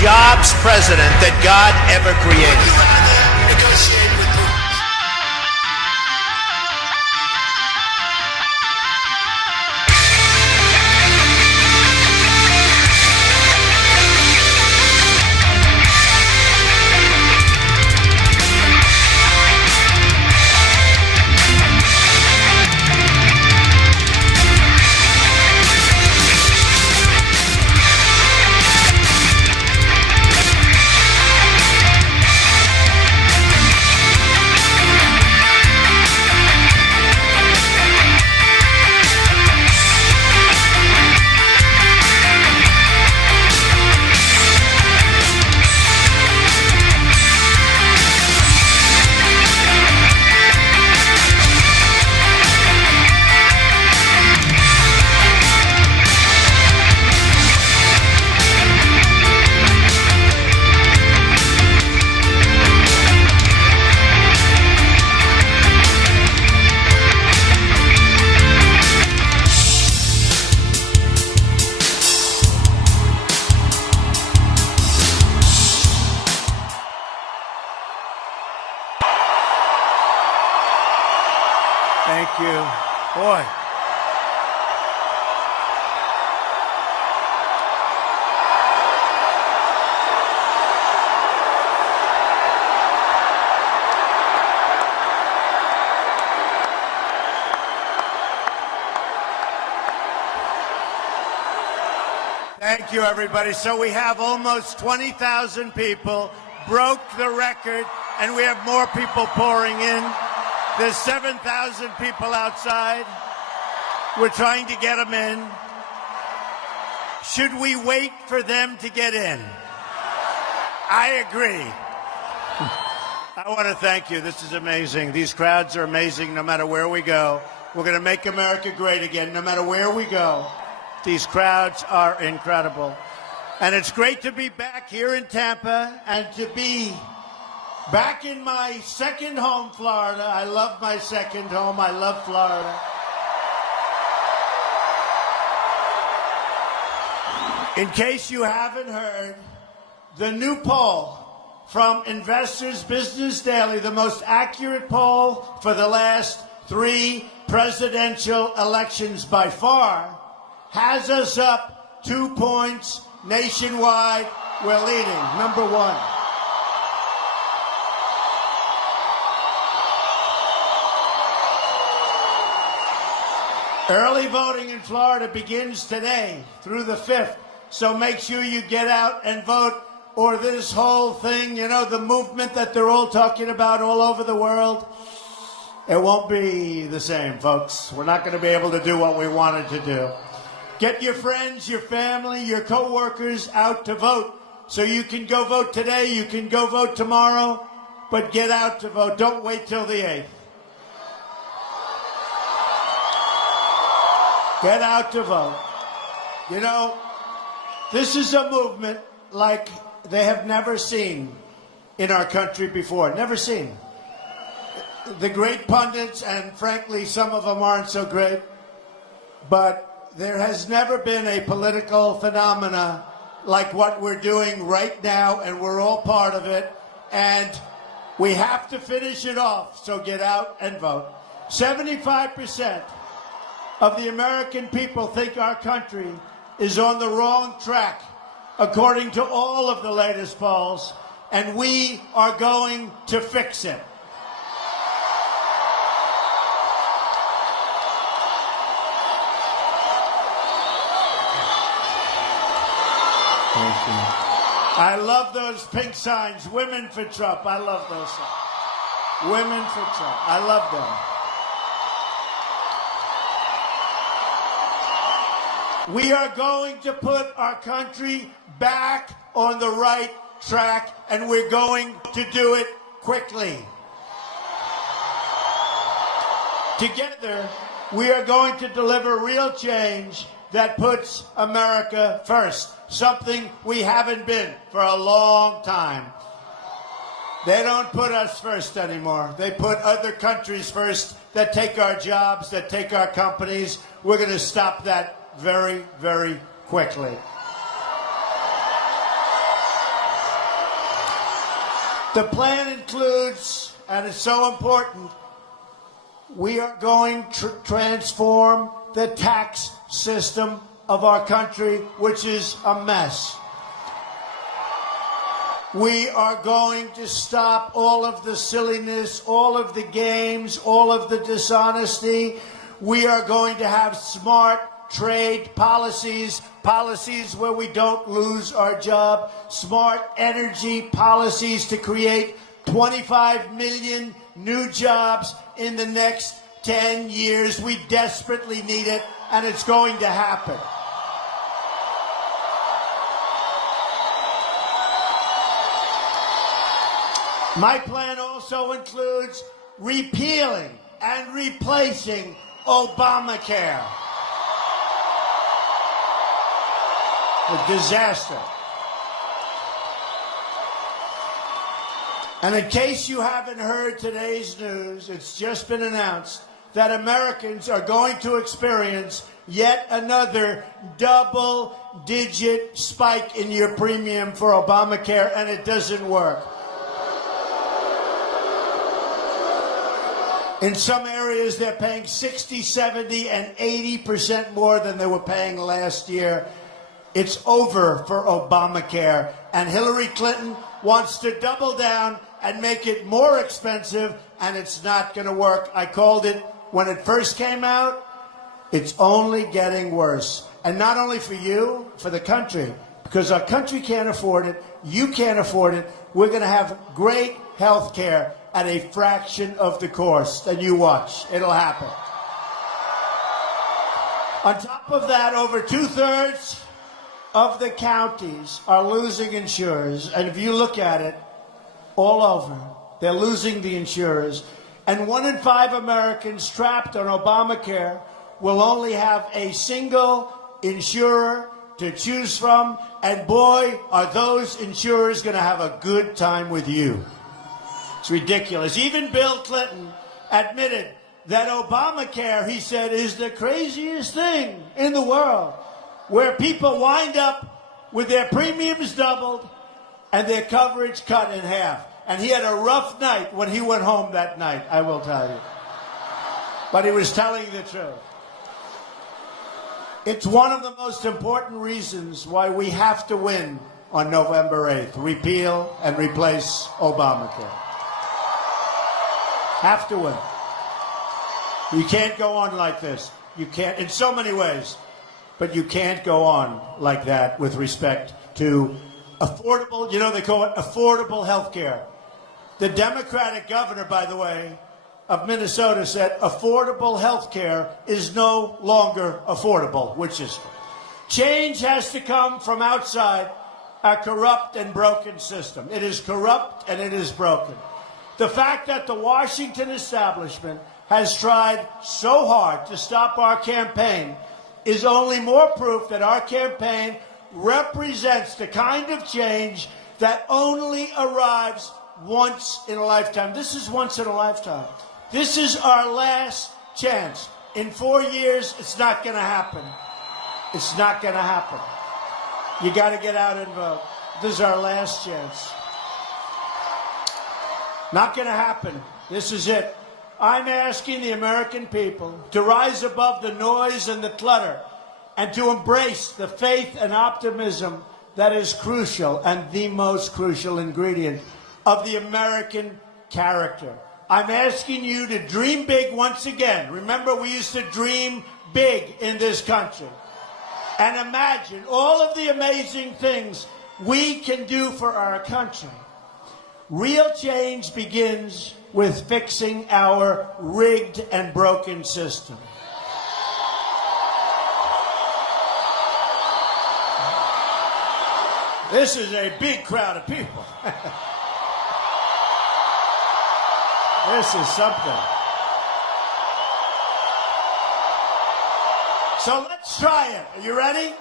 jobs president that God ever created. Thank you. Boy. Thank you, everybody. So we have almost 20,000 people, broke the record, and we have more people pouring in. There's 7,000 people outside. We're trying to get them in. Should we wait for them to get in? I agree. I want to thank you. This is amazing. These crowds are amazing no matter where we go. We're going to make America great again no matter where we go. These crowds are incredible. And it's great to be back here in Tampa and to be back in my second home, Florida. I love my second home. I love Florida. In case you haven't heard, the new poll from Investors Business Daily, the most accurate poll for the last 3 presidential elections by far, has us up 2 points nationwide. We're leading, number 1. Early voting in Florida begins today through the 5th, so make sure you get out and vote, or this whole thing, you know, the movement that they're all talking about all over the world, it won't be the same, folks. We're not going to be able to do what we wanted to do. Get your friends, your family, your co-workers out to vote, so you can go vote today, you can go vote tomorrow, but get out to vote. Don't wait till the 8th. Get out to vote. You know, this is a movement like they have never seen in our country before. Never seen. The great pundits, and frankly, some of them aren't so great, but there has never been a political phenomena like what we're doing right now, and we're all part of it, and we have to finish it off, so get out and vote. 75% of the American people think our country is on the wrong track, according to all of the latest polls, and we are going to fix it. Thank you. I love those pink signs, Women for Trump. I love those signs. Women for Trump. I love them. We are going to put our country back on the right track, and we're going to do it quickly. Together, we are going to deliver real change that puts America first, something we haven't been for a long time. They don't put us first anymore. They put other countries first that take our jobs, that take our companies. We're going to stop that very, very quickly. The plan includes, and it's so important, we are going to transform the tax system of our country, which is a mess. We are going to stop all of the silliness, all of the games, all of the dishonesty. We are going to have smart trade policies, policies where we don't lose our job, smart energy policies to create 25 million new jobs in the next 10 years. We desperately need it, and it's going to happen. My plan also includes repealing and replacing Obamacare. A disaster. And in case you haven't heard today's news, it's just been announced that Americans are going to experience yet another double-digit spike in your premium for Obamacare, and it doesn't work. In some areas, they're paying 60, 70, and 80% more than they were paying last year. It's over for Obamacare, and Hillary Clinton wants to double down and make it more expensive, and it's not going to work. I called it when it first came out. It's only getting worse. And not only for you, for the country, because our country can't afford it, you can't afford it. We're going to have great health care at a fraction of the cost, and you watch. It'll happen. On top of that, over two-thirds of the counties are losing insurers, and if you look at it, all over, they're losing the insurers, and 1 in 5 Americans trapped on Obamacare will only have a single insurer to choose from, and boy, are those insurers going to have a good time with you. It's ridiculous. Even Bill Clinton admitted that Obamacare, he said, is the craziest thing in the world, where people wind up with their premiums doubled and their coverage cut in half. And he had a rough night when he went home that night, I will tell you. But he was telling the truth. It's one of the most important reasons why we have to win on November 8th. Repeal and replace Obamacare. Have to win. You can't go on like this. You can't, in so many ways. But you can't go on like that with respect to affordable, you know, they call it affordable health care. The Democratic governor, by the way, of Minnesota said affordable health care is no longer affordable, which is change has to come from outside a corrupt and broken system. It is corrupt and it is broken. The fact that the Washington establishment has tried so hard to stop our campaign is only more proof that our campaign represents the kind of change that only arrives once in a lifetime. This is once in a lifetime. This is our last chance. In 4 years, it's not going to happen. It's not going to happen. You got to get out and vote. This is our last chance. Not going to happen. This is it. I'm asking the American people to rise above the noise and the clutter and to embrace the faith and optimism that is crucial and the most crucial ingredient of the American character. I'm asking you to dream big once again. Remember, we used to dream big in this country. And imagine all of the amazing things we can do for our country. Real change begins with fixing our rigged and broken system. This is a big crowd of people. This is something. So let's try it. Are you ready?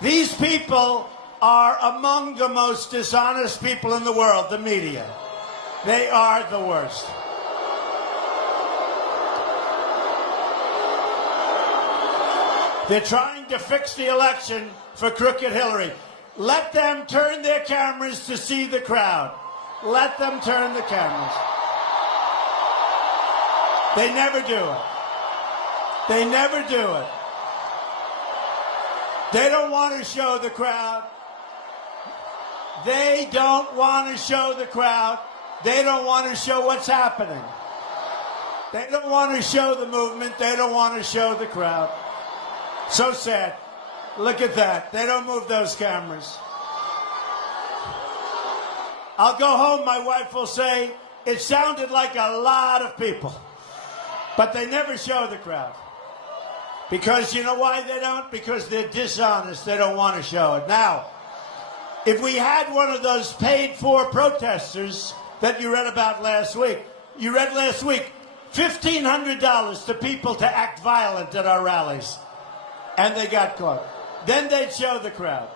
These people are among the most dishonest people in the world, the media. They are the worst. They're trying to fix the election for crooked Hillary. Let them turn their cameras to see the crowd. let them turn the cameras. They never do it. They never do it. They don't want to show the crowd. They don't want to show the crowd. They don't want to show what's happening. They don't want to show the movement. They don't want to show the crowd. So sad. Look at that. They don't move those cameras. I'll go home, my wife will say, it sounded like a lot of people. But they never show the crowd. Because you know why they don't? Because they're dishonest. They don't want to show it. Now, if we had one of those paid-for protesters that you read about last week, you read last week, $1,500 to people to act violent at our rallies. And they got caught. Then they'd show the crowd.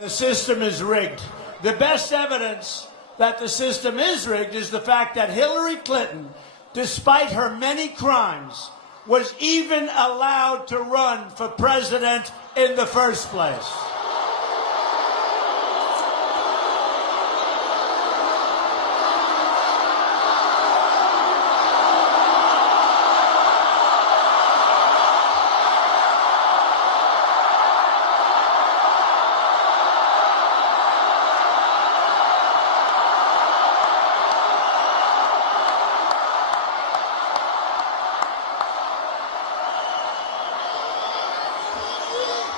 The system is rigged. The best evidence that the system is rigged is the fact that Hillary Clinton, despite her many crimes, was even allowed to run for president in the first place.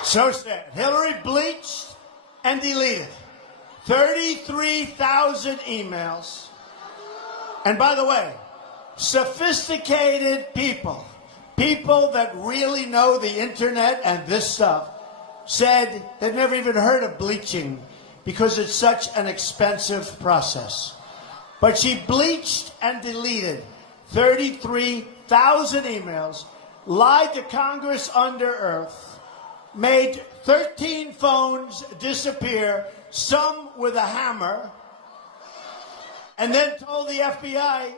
So sad. Hillary bleached and deleted 33,000 emails. And by the way, sophisticated people that really know the internet and this stuff, said they'd never even heard of bleaching because it's such an expensive process. But she bleached and deleted 33,000 emails, lied to Congress under oath, made 13 phones disappear, some with a hammer, and then told the FBI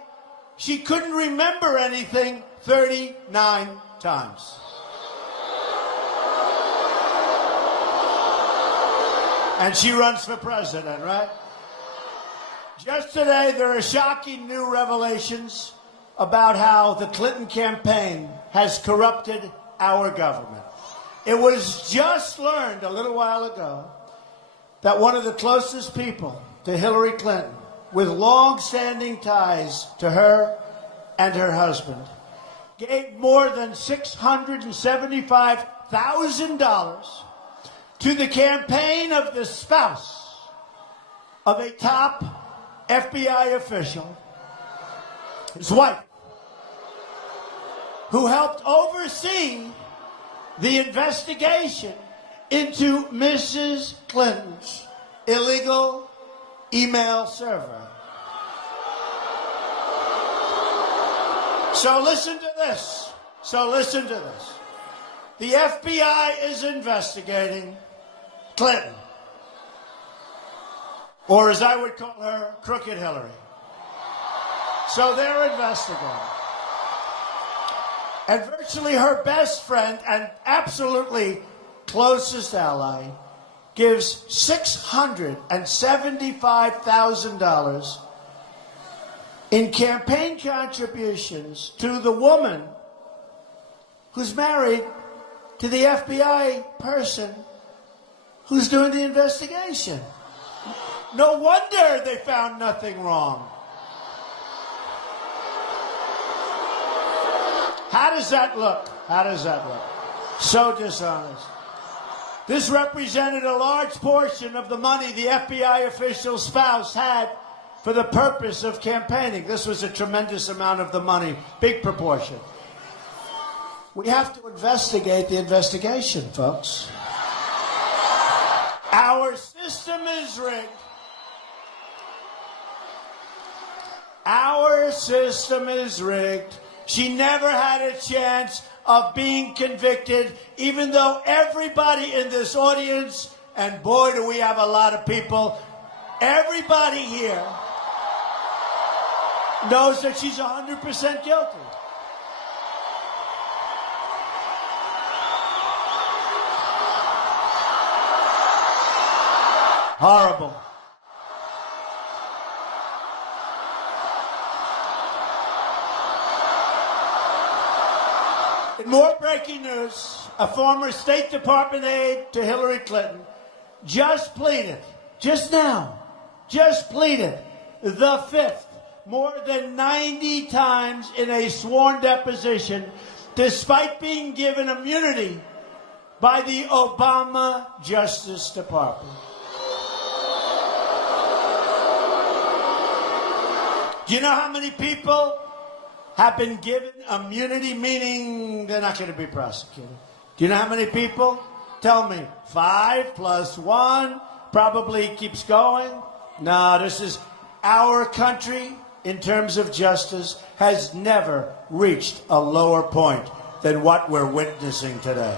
she couldn't remember anything 39 times. And she runs for president, right? Just today, there are shocking new revelations about how the Clinton campaign has corrupted our government. It was just learned a little while ago that one of the closest people to Hillary Clinton, with long-standing ties to her and her husband, gave more than $675,000 to the campaign of the spouse of a top FBI official, his wife, who helped oversee the investigation into Mrs. Clinton's illegal email server. So listen to this. The FBI is investigating Clinton, or as I would call her, Crooked Hillary. So they're investigating. And virtually her best friend and absolutely closest ally gives $675,000 in campaign contributions to the woman who's married to the FBI person who's doing the investigation. No wonder they found nothing wrong. How does that look? So dishonest. This represented a large portion of the money the FBI official's spouse had for the purpose of campaigning. This was a tremendous amount of the money, big proportion. We have to investigate the investigation, folks. Our system is rigged. Our system is rigged. She never had a chance of being convicted, even though everybody in this audience, and boy, do we have a lot of people, everybody here knows that she's 100% guilty. Horrible. In more breaking news, a former State Department aide to Hillary Clinton just pleaded, just pleaded the fifth, more than 90 times in a sworn deposition, despite being given immunity by the Obama Justice Department. Do you know how many people have been given immunity, meaning they're not going to be prosecuted? Do you know how many people? Tell me. 5 plus 1 probably keeps going. No, this is our country, in terms of justice, has never reached a lower point than what we're witnessing today.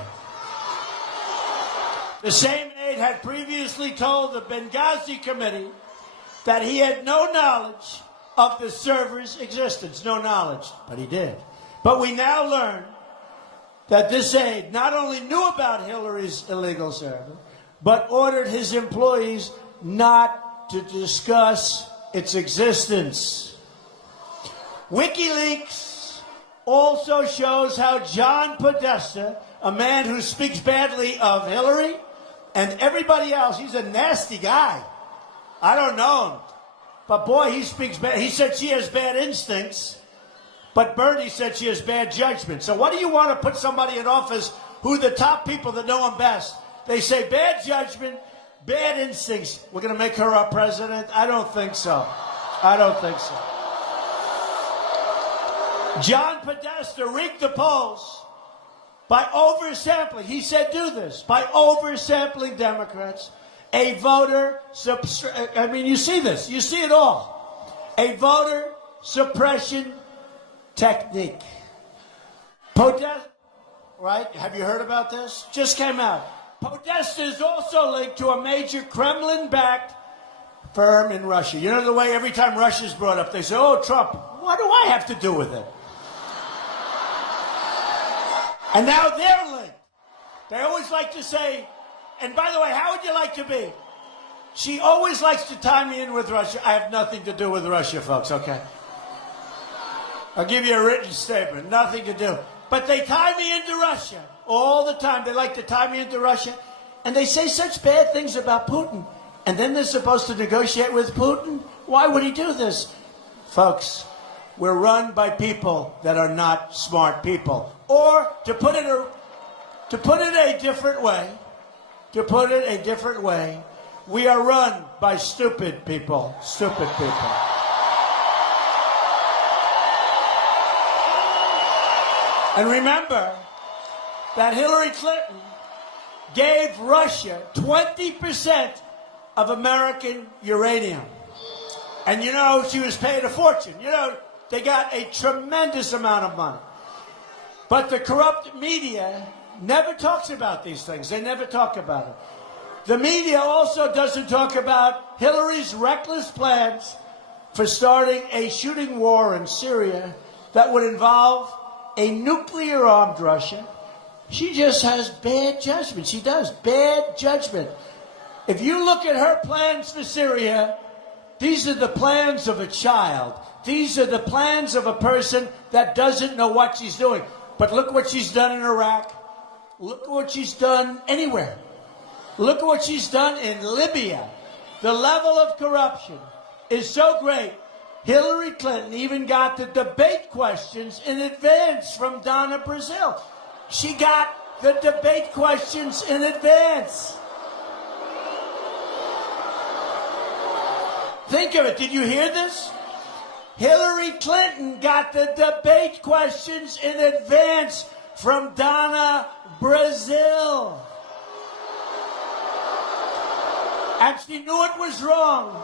The same aide had previously told the Benghazi committee that he had no knowledge of the server's existence. No knowledge, but he did. But we now learn that this aide not only knew about Hillary's illegal server, but ordered his employees not to discuss its existence. WikiLeaks also shows how John Podesta, a man who speaks badly of Hillary and everybody else, he's a nasty guy. I don't know him. But boy, he speaks bad. He said she has bad instincts, but Bernie said she has bad judgment. So what do you want to put somebody in office who the top people that know him best? They say bad judgment, bad instincts. We're going to make her our president? I don't think so. I don't think so. John Podesta rigged the polls by oversampling. He said do this. By oversampling Democrats. A voter, I mean, you see this. You see it all. A voter suppression technique. Podesta, right? Have you heard about this? Just came out. Podesta is also linked to a major Kremlin-backed firm in Russia. You know the way every time Russia's brought up, they say, oh, Trump, what do I have to do with it? And now they're linked. They always like to say, and by the way, how would you like to be? She always likes to tie me in with Russia. I have nothing to do with Russia, folks, okay? I'll give you a written statement. Nothing to do. But they tie me into Russia all the time. They like to tie me into Russia. And they say such bad things about Putin. And then they're supposed to negotiate with Putin? Why would he do this? Folks, we're run by people that are not smart people. Or, to put it a different way, we are run by stupid people. Stupid people. And remember that Hillary Clinton gave Russia 20% of American uranium. And you know, she was paid a fortune. You know, they got a tremendous amount of money. But the corrupt media never talks about these things. They never talk about it. The media also doesn't talk about Hillary's reckless plans for starting a shooting war in Syria that would involve a nuclear-armed Russia. She just has bad judgment. She does. Bad judgment. If you look at her plans for Syria, these are the plans of a child. These are the plans of a person that doesn't know what she's doing. But look what she's done in Iraq. Look what she's done anywhere. Look at what she's done in Libya. The level of corruption is so great. Hillary Clinton even got the debate questions in advance from Donna Brazile. She got the debate questions in advance. Think of it. Did you hear this? Hillary Clinton got the debate questions in advance from Donna Brazile. And she knew it was wrong,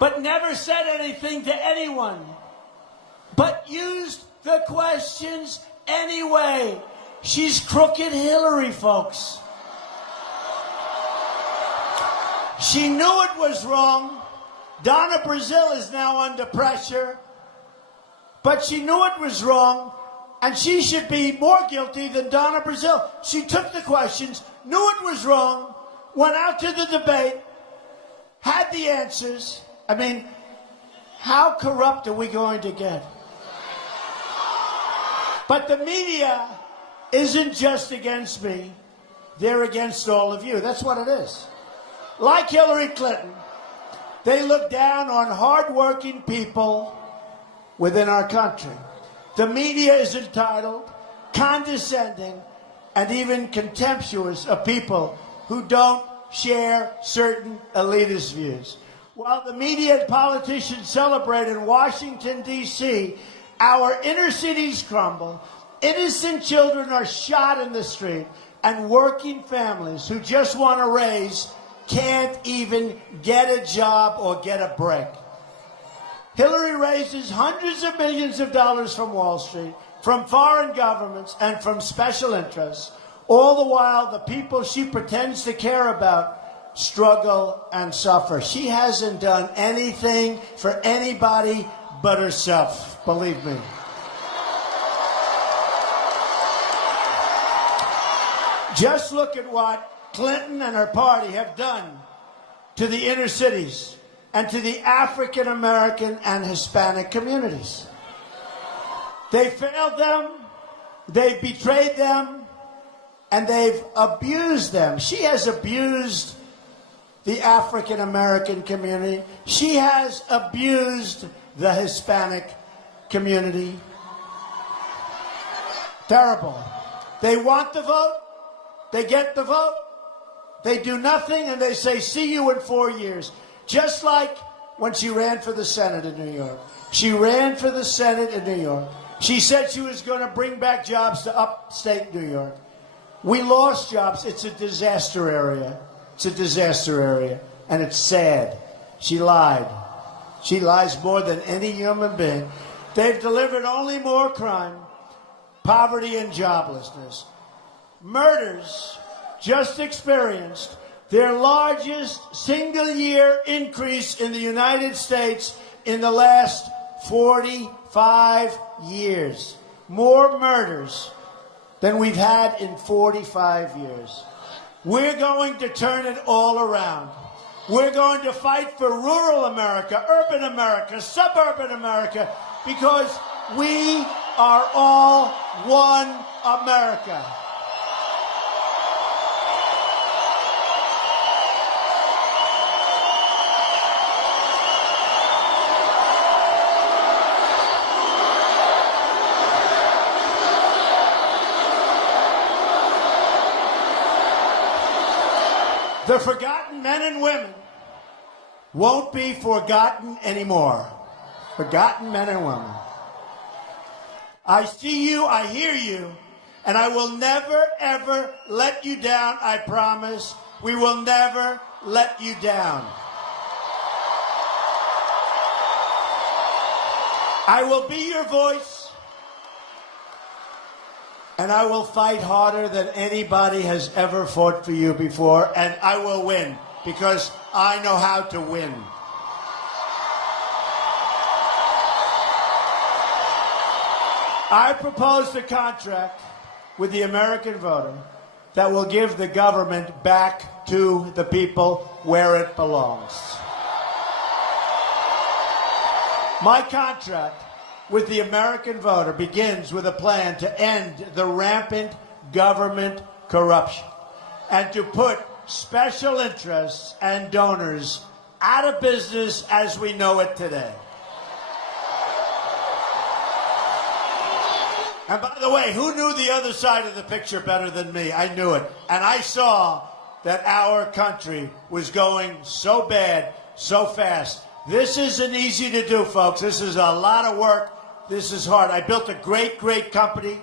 but never said anything to anyone, but used the questions anyway. She's crooked Hillary, folks. She knew it was wrong. Donna Brazile is now under pressure, but she knew it was wrong, and she should be more guilty than Donna Brazile. She took the questions, knew it was wrong, went out to the debate, had the answers. I mean, how corrupt are we going to get? But the media isn't just against me. They're against all of you. That's what it is. Like Hillary Clinton, they look down on hardworking people within our country. The media is entitled, condescending, and even contemptuous of people who don't share certain elitist views. While the media and politicians celebrate in Washington, D.C., our inner cities crumble, innocent children are shot in the street, and working families who just want to raise can't even get a job or get a break. Hillary raises hundreds of millions of dollars from Wall Street, from foreign governments, and from special interests. All the while, the people she pretends to care about struggle and suffer. She hasn't done anything for anybody but herself, believe me. Just look at what Clinton and her party have done to the inner cities and to the African American and Hispanic communities. They failed them, they've betrayed them, and they've abused them. She has abused the African American community. She has abused the Hispanic community. Terrible. They want the vote. They get the vote, they do nothing, and they say, see you in 4 years. Just like when she ran for the Senate in New York. She ran for the Senate in New York. She said she was going to bring back jobs to upstate New York. We lost jobs. It's a disaster area. It's a disaster area, and it's sad. She lied. She lies more than any human being. They've delivered only more crime, poverty, and joblessness. Murders just experienced their largest single-year increase in the United States in the last 45 years. More murders than we've had in 45 years. We're going to turn it all around. We're going to fight for rural America, urban America, suburban America, because we are all one America. The forgotten men and women won't be forgotten anymore. Forgotten men and women. I see you, I hear you, and I will never, ever let you down, I promise. We will never let you down. I will be your voice. And I will fight harder than anybody has ever fought for you before, and I will win, because I know how to win. I proposed a contract with the American voter that will give the government back to the people where it belongs. My contract with the American voter begins with a plan to end the rampant government corruption and to put special interests and donors out of business as we know it today. And by the way, who knew the other side of the picture better than me? I knew it. And I saw that our country was going so bad, so fast. This isn't easy to do, folks. This is a lot of work. This is hard. I built a great, great company,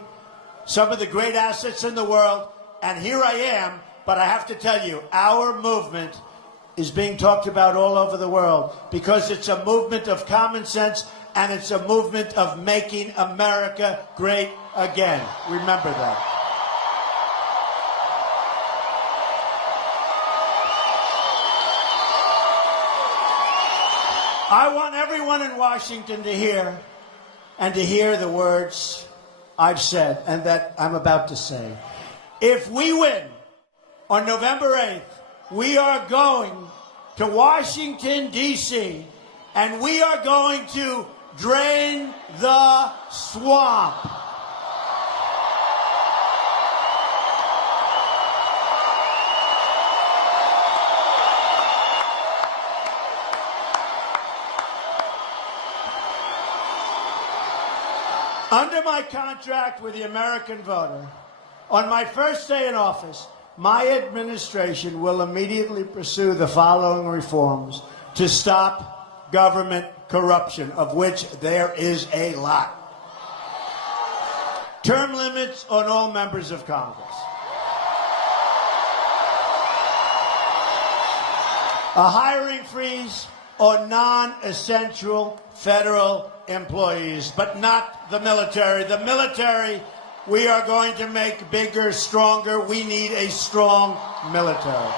some of the great assets in the world, and here I am. But I have to tell you, our movement is being talked about all over the world because it's a movement of common sense and it's a movement of making America great again. Remember that. I want everyone in Washington to hear the words I've said and that I'm about to say. If we win on November 8th, we are going to Washington, D.C., and we are going to drain the swamp. Under my contract with the American voter, on my first day in office, my administration will immediately pursue the following reforms to stop government corruption, of which there is a lot. Term limits on all members of Congress. A hiring freeze on non-essential federal employees, but not the military. The military, we are going to make bigger, stronger. We need a strong military.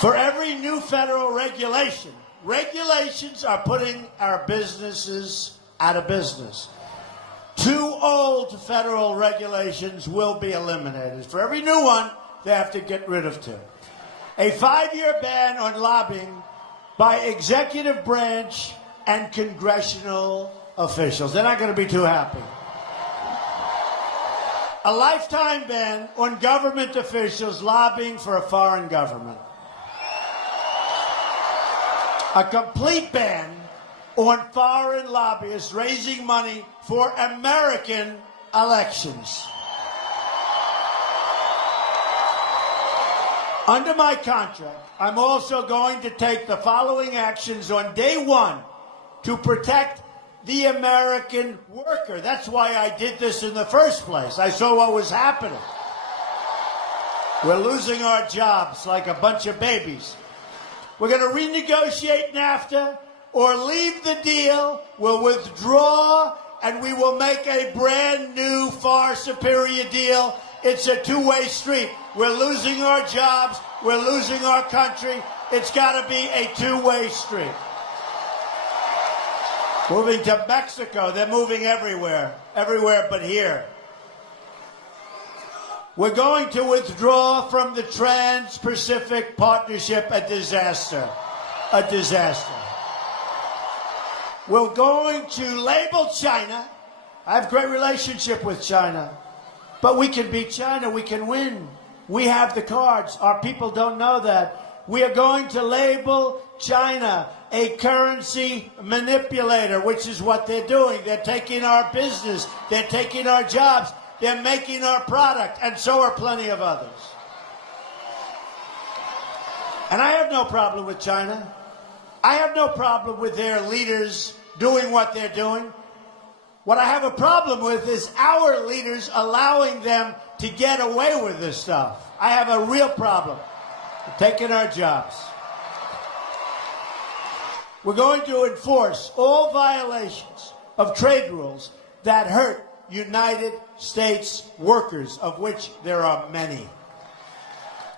For every new federal regulation, regulations are putting our businesses out of business. 2 old federal regulations will be eliminated. For every new one, they have to get rid of 2. A 5-year ban on lobbying by executive branch and congressional officials. They're not going to be too happy. A lifetime ban on government officials lobbying for a foreign government. A complete ban on foreign lobbyists raising money for American elections. Under my contract, I'm also going to take the following actions on day one to protect the American worker. That's why I did this in the first place. I saw what was happening. We're losing our jobs like a bunch of babies. We're going to renegotiate NAFTA or leave the deal. We'll withdraw, and we will make a brand new, far superior deal. It's a two-way street. We're losing our jobs. We're losing our country. It's got to be a two-way street. Moving to Mexico. They're moving everywhere. Everywhere but here. We're going to withdraw from the Trans-Pacific Partnership. A disaster. A disaster. We're going to label China. I have a great relationship with China. But we can beat China. We can win. We have the cards. Our people don't know that. We are going to label China a currency manipulator, which is what they're doing. They're taking our business. They're taking our jobs. They're making our product. And so are plenty of others. And I have no problem with China. I have no problem with their leaders doing what they're doing. What I have a problem with is our leaders allowing them to get away with this stuff. I have a real problem with taking our jobs. We're going to enforce all violations of trade rules that hurt United States workers, of which there are many.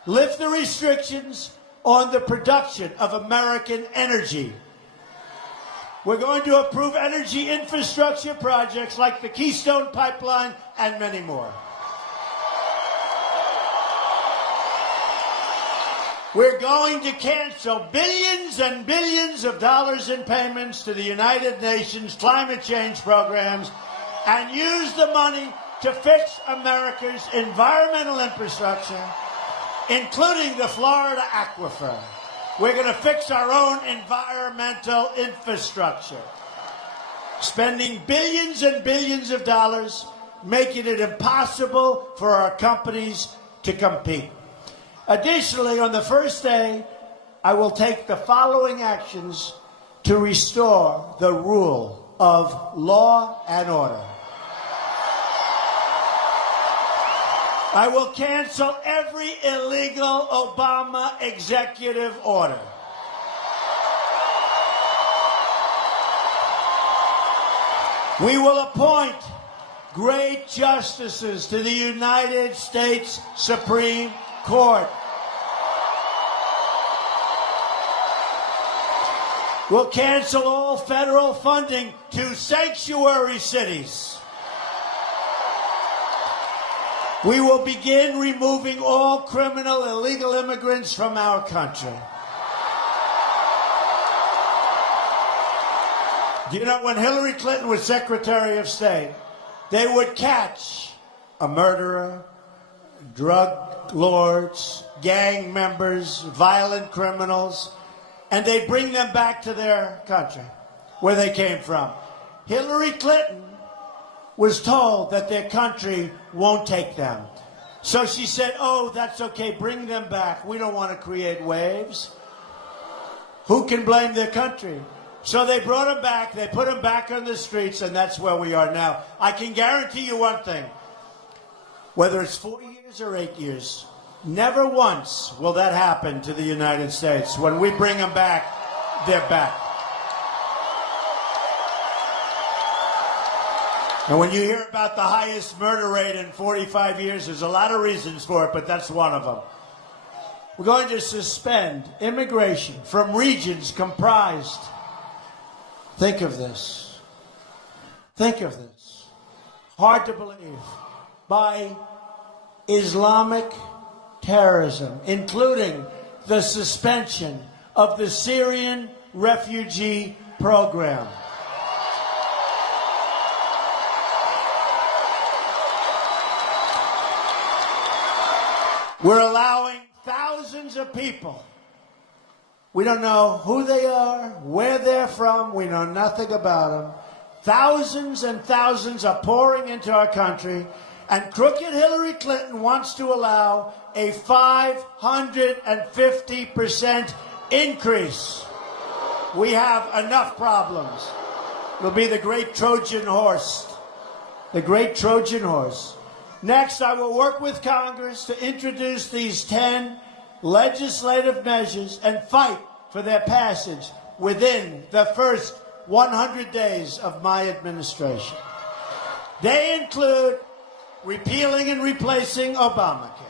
Lift the restrictions on the production of American energy. We're going to approve energy infrastructure projects like the Keystone Pipeline and many more. We're going to cancel billions and billions of dollars in payments to the United Nations climate change programs and use the money to fix America's environmental infrastructure, including the Florida aquifer. We're going to fix our own environmental infrastructure, spending billions and billions of dollars, making it impossible for our companies to compete. Additionally, on the first day, I will take the following actions to restore the rule of law and order. I will cancel every illegal Obama executive order. We will appoint great justices to the United States Supreme Court. We'll cancel all federal funding to sanctuary cities. We will begin removing all criminal illegal immigrants from our country. Do you know when Hillary Clinton was Secretary of State, they would catch a murderer, drug lords, gang members, violent criminals, and they bring them back to their country, where they came from. Hillary Clinton was told that their country won't take them. So she said, oh, that's okay, bring them back. We don't want to create waves. Who can blame their country? So they brought them back, they put them back on the streets, and that's where we are now. I can guarantee you one thing. Whether it's 4 years or 8 years, never once will that happen to the United States. When we bring them back, they're back. And when you hear about the highest murder rate in 45 years, there's a lot of reasons for it, but that's one of them. We're going to suspend immigration from regions comprised, think of this, hard to believe, by Islamic terrorism, including the suspension of the Syrian refugee program. We're allowing thousands of people. We don't know who they are, where they're from. We know nothing about them. Thousands and thousands are pouring into our country, and crooked Hillary Clinton wants to allow a 550% increase. We have enough problems. It'll be the great Trojan horse. The great Trojan horse. Next, I will work with Congress to introduce these 10 legislative measures and fight for their passage within the first 100 days of my administration. They include repealing and replacing Obamacare,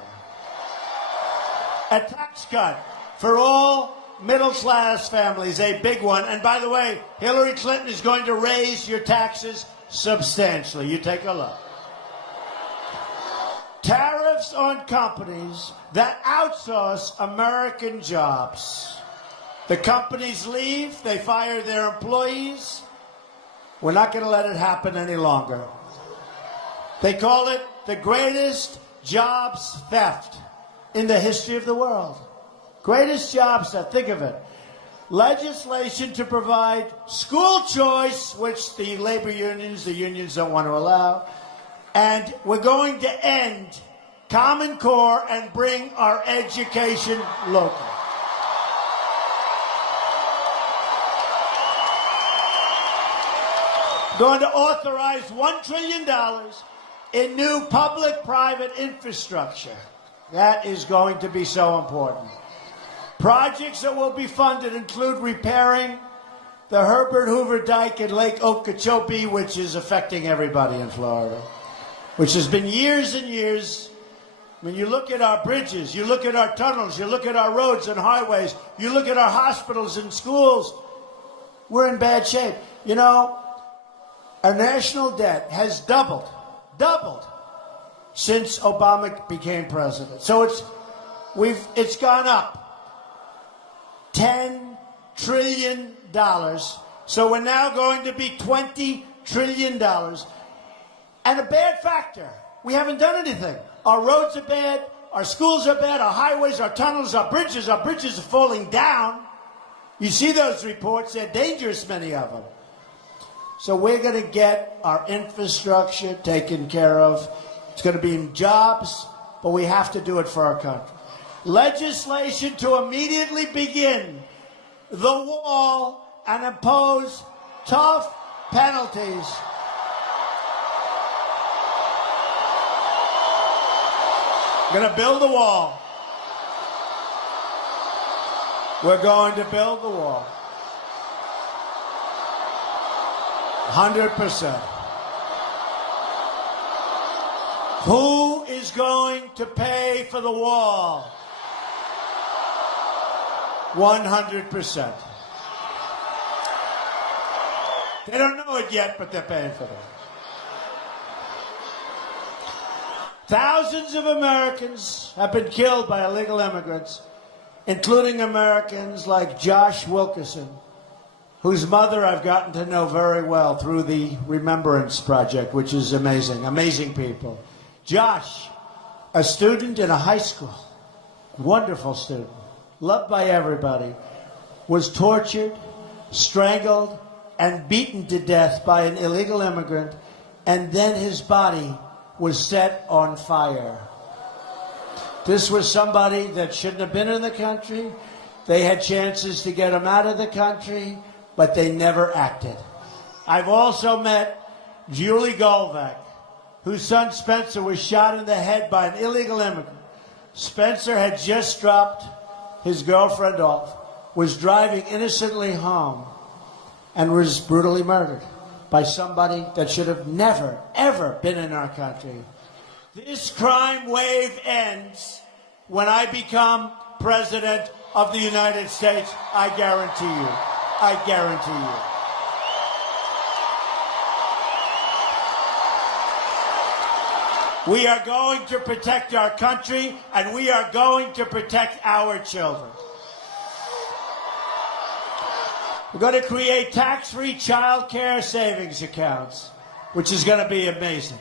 a tax cut for all middle-class families, a big one. And by the way, Hillary Clinton is going to raise your taxes substantially. You take a look. Tariffs on companies that outsource American jobs. The companies leave, they fire their employees. We're not going to let it happen any longer. They call it the greatest jobs theft in the history of the world. Greatest jobs theft, think of it. Legislation to provide school choice, which the labor unions, the unions don't want to allow. And we're going to end Common Core and bring our education local. Going to authorize $1 trillion in new public-private infrastructure. That is going to be so important. Projects that will be funded include repairing the Herbert Hoover Dike in Lake Okeechobee, which is affecting everybody in Florida, which has been years and years. When you look at our bridges, you look at our tunnels, you look at our roads and highways, you look at our hospitals and schools, we're in bad shape. You know, our national debt has doubled since Obama became president. So it's gone up $10 trillion. So we're now going to be $20 trillion. And a bad factor, we haven't done anything. Our roads are bad, our schools are bad, our highways, our tunnels, our bridges are falling down. You see those reports, they're dangerous, many of them. So we're going to get our infrastructure taken care of. It's going to be in jobs, but we have to do it for our country. Legislation to immediately begin the wall and impose tough penalties. We're going to build the wall. We're going to build the wall. 100%. Who is going to pay for the wall? 100%. They don't know it yet, but they're paying for it. Thousands of Americans have been killed by illegal immigrants, including Americans like Josh Wilkerson, whose mother I've gotten to know very well through the Remembrance Project, which is amazing, amazing people. Josh, a student in a high school, wonderful student, loved by everybody. was tortured, strangled, and beaten to death by an illegal immigrant, and then his body was set on fire. This was somebody that shouldn't have been in the country. They had chances to get him out of the country, but they never acted. I've also met Julie Goldvac, whose son Spencer was shot in the head by an illegal immigrant. Spencer had just dropped his girlfriend off, was driving innocently home, and was brutally murdered by somebody that should have never, ever been in our country. This crime wave ends when I become President of the United States. I guarantee you. I guarantee you. We are going to protect our country, and we are going to protect our children. We're going to create tax-free child care savings accounts, which is going to be amazing.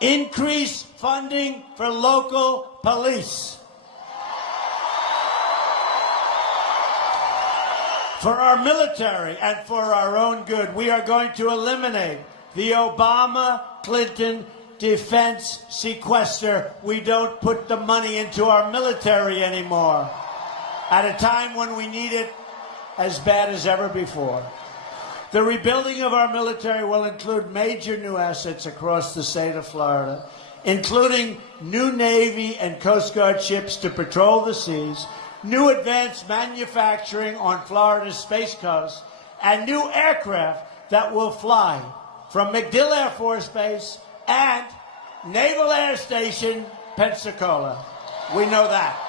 Increase funding for local police. For our military and for our own good, we are going to eliminate the Obama-Clinton defense sequester. We don't put the money into our military anymore at a time when we need it as bad as ever before. The rebuilding of our military will include major new assets across the state of Florida, including new Navy and Coast Guard ships to patrol the seas, new advanced manufacturing on Florida's Space Coast, and new aircraft that will fly from MacDill Air Force Base and Naval Air Station, Pensacola. We know that.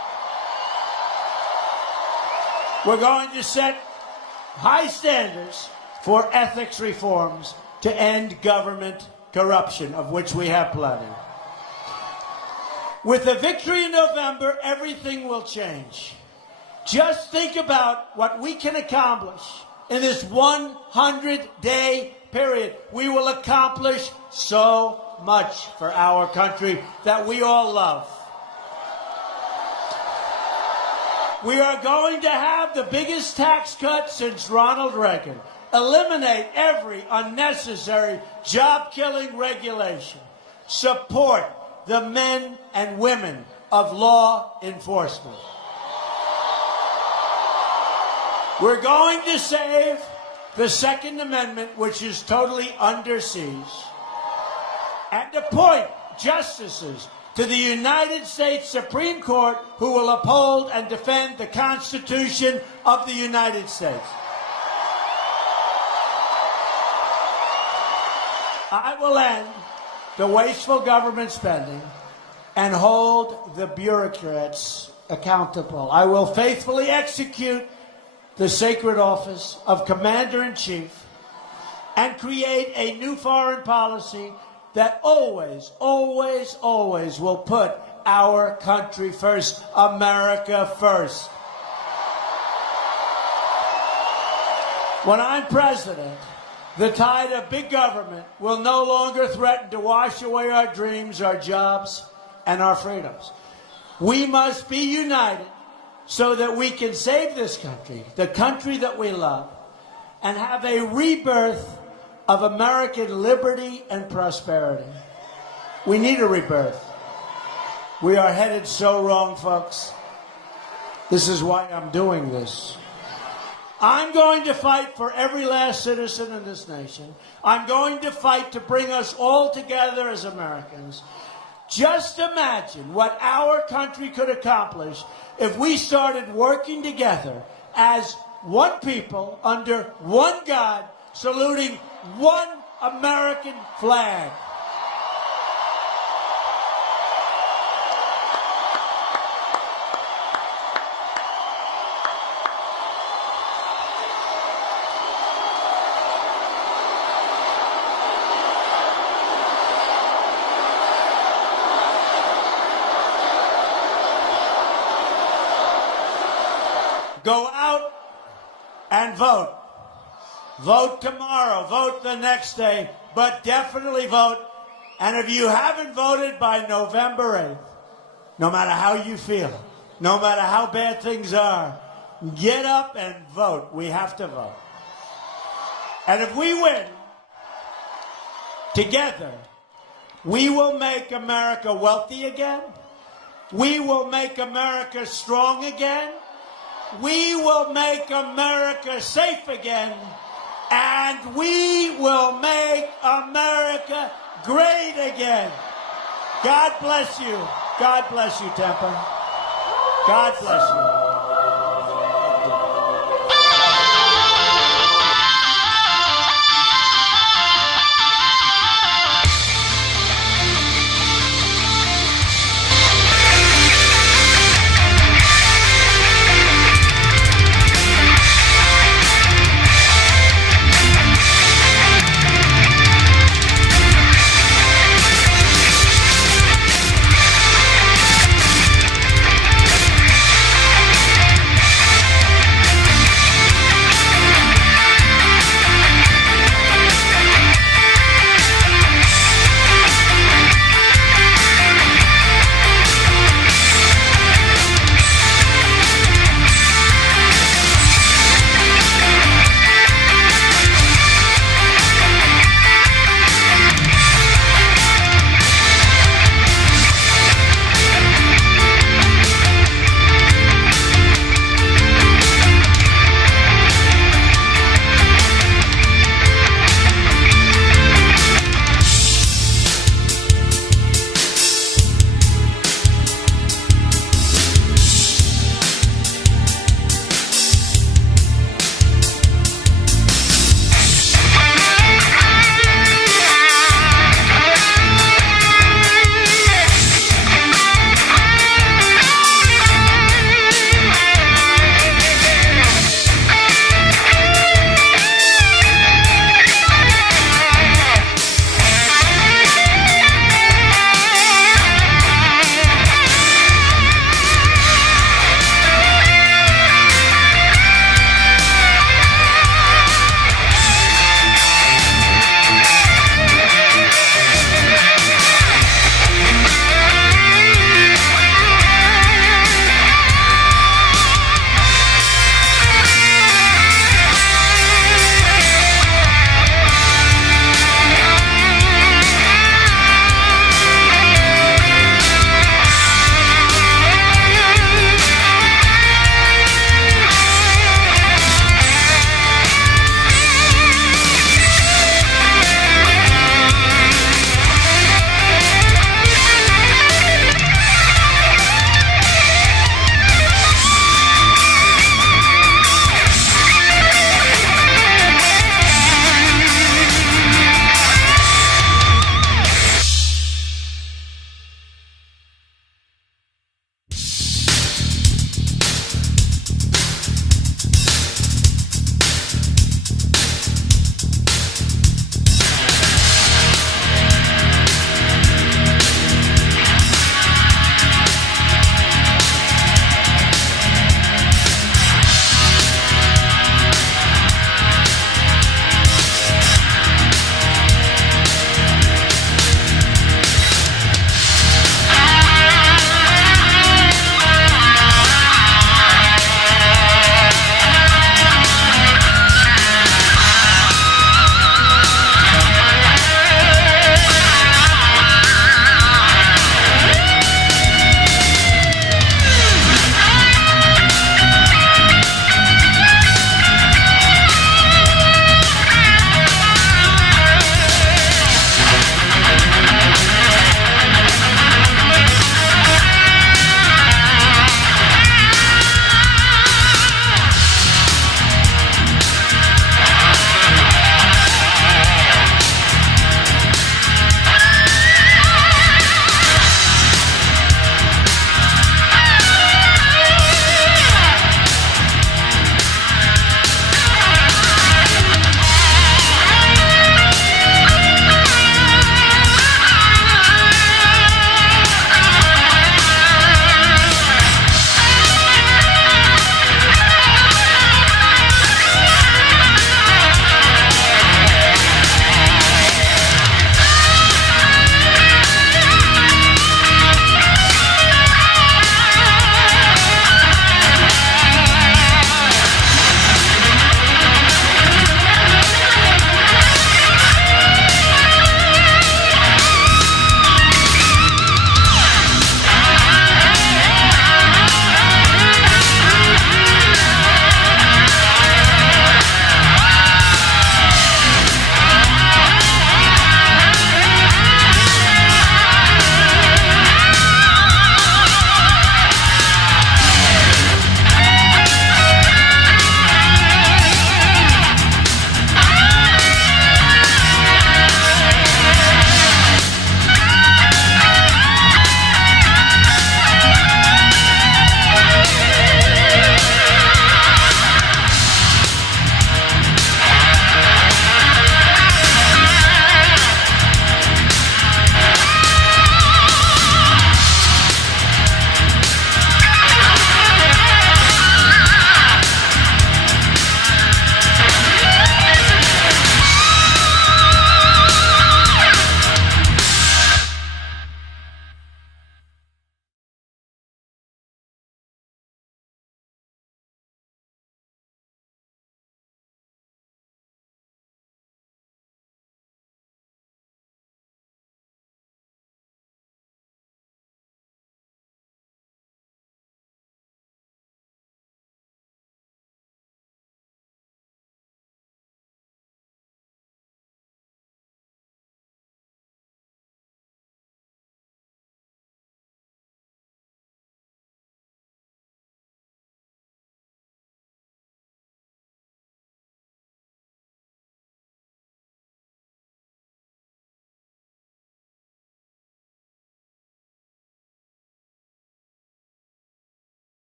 We're going to set high standards for ethics reforms to end government corruption, of which we have plenty. With the victory in November, everything will change. Just think about what we can accomplish in this 100-day period. We will accomplish so much for our country that we all love. We are going to have the biggest tax cut since Ronald Reagan. Eliminate every unnecessary job-killing regulation. Support the men and women of law enforcement. We're going to save the Second Amendment, which is totally under siege, and appoint justices to the United States Supreme Court who will uphold and defend the Constitution of the United States. I will end the wasteful government spending and hold the bureaucrats accountable. I will faithfully execute the sacred office of Commander-in-Chief and create a new foreign policy that always, always, always will put our country first, America first. When I'm president, the tide of big government will no longer threaten to wash away our dreams, our jobs, and our freedoms. We must be united so that we can save this country, the country that we love, and have a rebirth of American liberty and prosperity. We need a rebirth. We are headed so wrong, folks. This is why I'm doing this. I'm going to fight for every last citizen in this nation. I'm going to fight to bring us all together as Americans. Just imagine what our country could accomplish if we started working together as one people under one God, saluting one American flag. Go out and vote. Vote tomorrow, vote the next day, but definitely vote. And if you haven't voted by November 8th, no matter how you feel, no matter how bad things are, Get up and vote. We have to vote. And if we win, together, we will make America wealthy again. We will make America strong again. We will make America safe again. And we will make America great again. God bless you. God bless you, Tampa. God bless you.